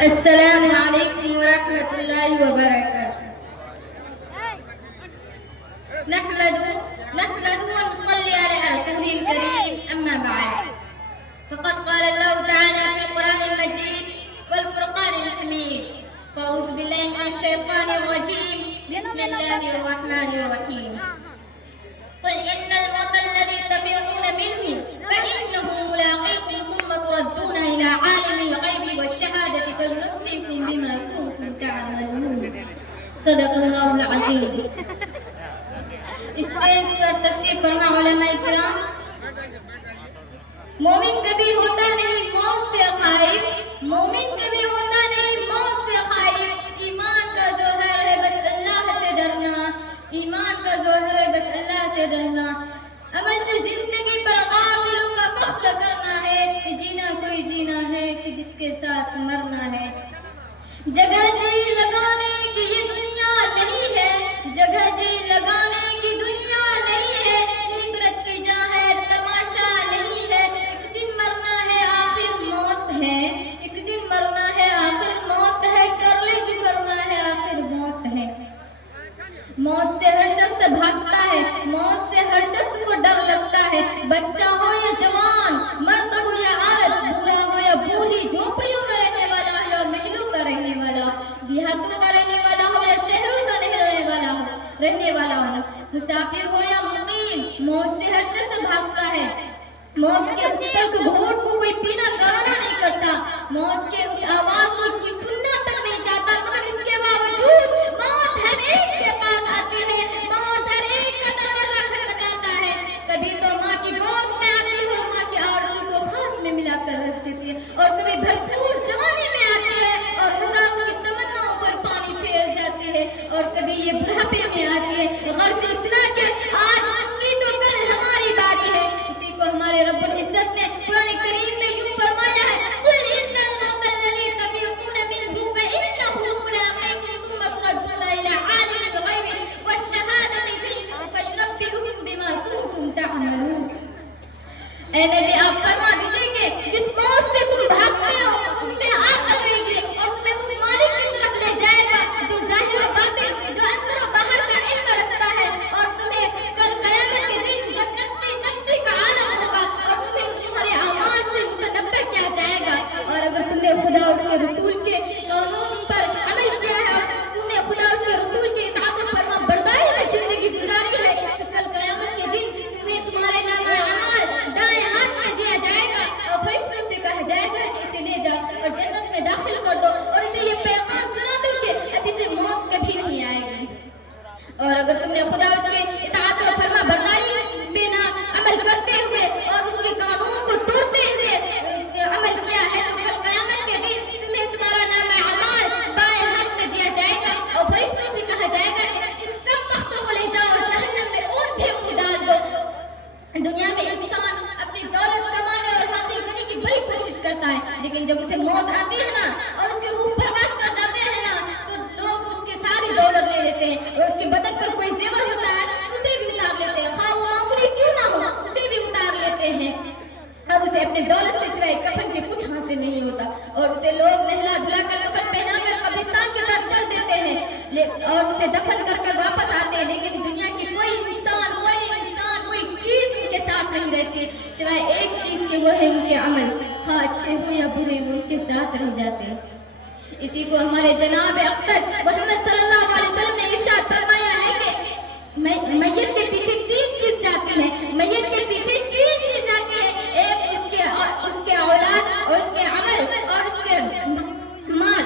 السلام عليكم ورحمة الله وبركاته. نحمد ونصلي على رسوله الكريم، أما بعد، فقد قال الله تعالى في القرآن المجيد والفرقان الحميد: فأعوذ بالله من الشيطان الرجيم، بسم الله الرحمن الرحيم. قل إن الموت الذي تفرون منه فإنه ملاقيكم ثم تردون إلى عالم الغيب والشهادة فينبئكم بما كنتم تعملون. صدق الله العظيم. اسٹیج پر تشریف فرما علماء کرام. مومن کبھی ہوتا نہیں موت سے خائف، مومن کبھی ہوتا نہیں موت سے خائف. ایمان کا ظہر ہے بس اللہ سے ڈرنا، ایمان کا ظہر ہے بس اللہ سے ڈرنا. عمل سے زندگی پر غافلوں کا فخر کرنا ہے کہ جینا کوئی جینا ہے کہ جس کے ساتھ مرنا ہے. جگہ جی لگانے کی یہ دنیا نہیں ہے، جگہ جی لگانے کی دنیا نہیں ہے. عبرت کی جا ہے تماشا نہیں ہے. ایک دن مرنا ہے آخر موت ہے، ایک دن مرنا ہے آخر موت ہے. کر لے جو کرنا ہے آخر موت ہے. موت سے ہر شخص بھاگتا ہے، موت سے ہر شخص کو ڈر لگتا ہے. بچہ ہو یا جوان، مرد ہو یا عورت، بوڑھا ہو یا بوڑھی، جھوپڑیوں میں رہنے والا ہو یا محلوں کا رہنے والا، دیہاتوں کا رہنے والا ہو یا شہروں کا رہنے والا ہو، مسافر ہو یا مقیم، موت سے ہر شخص بھاگتا ہے. موت کے اس تلخ گھونٹ کو کوئی پینا گوارا نہیں کرتا، موت کے اس آواز کو کوئی سننا تک نہیں چاہتا. مگر اس کے باوجود موت ہر ایک کے پاس آتی ہے، موت ہر ایک کا دروازہ کھٹکھٹاتا ہے. کبھی تو ماں کی گود میں آتی ہے اور ماں کے آرزو کو خاک میں ملا کر رکھ دیتی ہے، اور کبھی بھرپور جوانی میں آتی ہے اور ہزاروں کی تمناؤں پر پانی پھیر جاتی ہے، اور کبھی یہ بڑھاپے میں آتی ہے. غرض اتنا کہ آج ان کی تو کل ہماری باری ہے. اسی کو ہمارے رب العزت نے قرآن کریم میں یوں فرمایا ہے: قل ان الموت الذي تفرون منه فإنه ملاقيكم ثم تردون إلى عالم الغيب والشهادة فينبئكم بما كنتم تعملون. اے نبی آپ فرما دیجئے کہ جس موت سے تم بھاگتے ہو وہ تمہیں آ پکڑے گی اور تمہیں اس مالک کی طرف لے جائے گا جو ظاہر و باطن، جو اندر و باہر کا علم رکھتا ہے. اور تمہیں کل قیامت کے دن جب نفسی کا عالم ہوگا اور تمہیں تمہارے اعمال سے متنبہ کیا جائے گا. اور اگر تم نے خدا اور اس کے رسول کے قانون پر عمل کیا ہے اور تم نے خدا اور اس کے رسول کی اطاعت و فرما برداری میں زندگی گزاری ہے تو کل قیامت کے دن تمہیں تمہارے نام اعمال دائیں ہاتھ میں دیا جائے گا اور فرشتوں سے کہا جائے گا کہ اسے لے جاؤ اور جنت میں داخل کر دو اور اسے یہ پیغام سنا دو کہ اب اسے موت کبھی نہیں آئے گی. اور اگر تم نے خدا اس کے اطاعت و فرما برداری میں نہ عمل کرتے ہوئے اور اس کے قانون کو توڑتے ہوئے عمل کیا ہے تو کل قیامت کے دن تمہیں تمہارا نام اعمال بائیں ہاتھ میں دیا جائے گا اور فرشتوں سے کہا جائے گا کہ اس کم بختوں کو لے جاؤ اور جہنم میں اونٹے منہ ڈال دو. دنیا میں انسان اپنی دولت کمانے اور حاصل کرنے کی بڑی کوشش کرتا ہے، لیکن جب اسے موت آتی ہے نا اور اس کے روح پرواز کر جاتے ہیں نا تو لوگ اس کے ساری دولت لے لیتے ہیں اور اس کے بدن پر کوئی زیور ہوتا ہے اسے بھی اتار لیتے ہیں، خواہ وہ معمولی کیوں نہ ہو اسے بھی اتار لیتے ہیں. اور اسے اپنے دولت سے سوائے کفن کے کچھ حاصل نہیں ہوتا اور اسے لوگ نہلا دھلا کر کفن پہنا کر قبرستان کی طرف چل دیتے ہیں اور اسے دفن کر کر واپس آتے ہیں. لیکن دنیا کی کوئی انسان کوئی چیز ان کے ساتھ نہیں رہتی سوائے ایک چیز کے، وہ ہے ان کے عمل، خواہ اچھے ہو یا برے وہ ان کے ساتھ رہ جاتے ہیں. اسی کو ہمارے جناب اقدس محمد صلی اللہ علیہ وسلم نے ارشاد فرمایا ہے کہ میت کے پیچھے تین چیز جاتی ہے، میت کے پیچھے تین چیز آتی ہے. ایک اس کے اولاد اور اس کے عمل اور اس کے مال،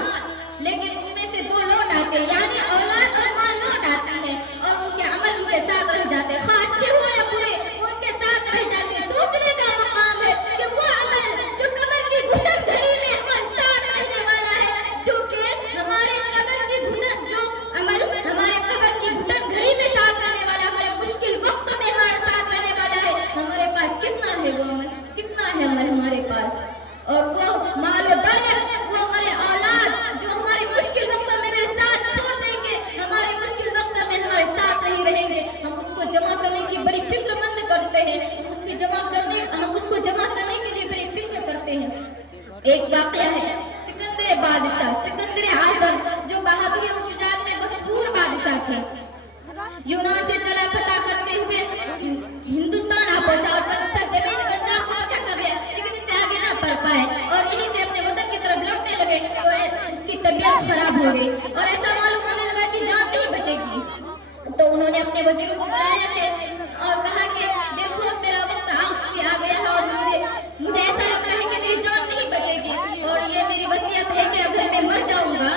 لیکن ان میں سے دو لوٹ آتے ہیں، یعنی اولاد اور مال لوٹ آتی ہے اور ان کے عمل ان کے ساتھ رہ جاتے ہیں، خواہ اچھے ہو یا برے ان کے ساتھ رہ جاتے ہیں. سوچنے کا مقام ہے کہ وہ عمل جو قبر کی گھٹن گھڑی میں ہمارے ساتھ رہنے والا ہے، جو کہ ہمارے قبر کی گھٹن گھڑی میں ساتھ رہنے والا ہمارے بادشاہ سکندر اعظم جو بہادری اور شجاعت میں مشہور بادشاہ تھے، یونان سے چلا فتح کرتے ہوئے ہندوستان آ پہنچا اور سرزمین پنجاب کو فتح کر لیا، لیکن اس سے آگے نہ بڑھ پائے اور یہیں سے اپنے وطن کی طرف لوٹنے لگے تو اس کی طبیعت خراب ہو گئی اور ایسا معلوم ہونے لگا کہ جان نہیں بچے گی۔ تو انہوں نے اپنے وزیروں کو بلایا ہے اور کہا کہ دیکھو اب میرا وقت آخری آ گیا ہے اور مجھے ایسا لگتا ہے کہ میری جان نہیں بچے گی اور یہ میری وصیت ہے کہ اگر میں مر جاؤں گا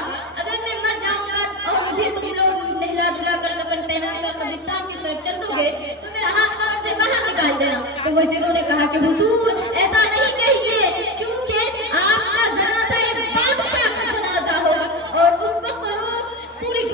اور مجھے تم لوگ نہلا دھلا کر کفن پہنا کر قبرستان کی طرف چل دو گے تو میرا ہاتھ کمر سے باہر نکال دینا۔ تو وزیروں نے کہا کہ حضور ایسا